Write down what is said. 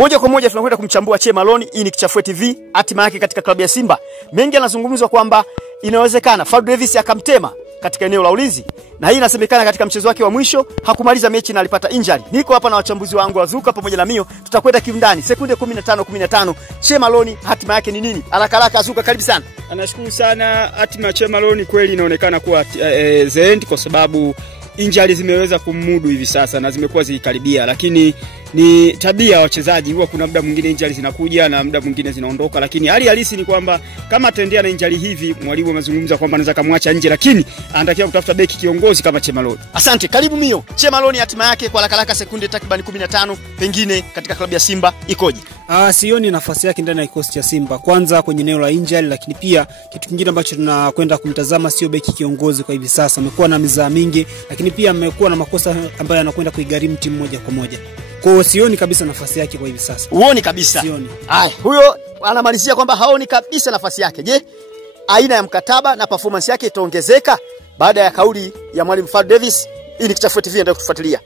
Moja kwa moja tunakwenda kumchambua Che Malone. Hii ni Kichafue TV, hatima yake katika klabu ya Simba. Mengi yanazungumzwa kwamba inawezekana Fadlu Davis akamtema katika eneo la ulinzi. Na hii inasemekana katika mchezo wake wa mwisho hakumaliza mechi na alipata injury. Niko hapa na wachambuzi wangu Wazuka pamoja na Mio, tutakwenda kiundani. Sekunde 15. Che Malone hatima yake ni nini? Haraka haraka Azuka, karibu sana. Anashukuru sana. Hatima ya Che Malone kweli inaonekana kuwa the end, kwa sababu injury zimeweza kumudu hivi sasa na zimekuwa zikikaribia, lakini ni tabia ya wachezaji, huwa kuna muda mwingine injury zinakuja na muda mwingine zinaondoka, lakini hali halisi ni kwamba kama ataendelea na injury hivi, mwalimu amezungumza kwamba anaweza kumwacha nje, lakini anatakiwa kutafuta beki kiongozi kama Che Malone. Asante, karibu Mio. Che Malone hatima yake kwa haraka sekunde takriban 15 pengine katika klabu ya Simba ikoje? Sioni nafasi yake ndani ya kikosi cha Simba. Kwanza kwenye eneo la injury, lakini pia kitu kingine ambacho tunakwenda kumtazama sio beki kiongozi kwa hivi sasa. Amekuwa na mizaa mingi, lakini pia amekuwa na makosa ambayo anakwenda kuigharimu timu moja kwa moja. Kwa hiyo sioni kabisa nafasi yake kwa hivi sasa. Uoni kabisa? Sioni. Huyo anamalizia kwamba haoni kabisa nafasi yake. Je, aina ya mkataba na performance yake itaongezeka baada ya kauli ya mwalimu Fadlu Davis? Hii ni Kichafue TV, ndio kufuatilia.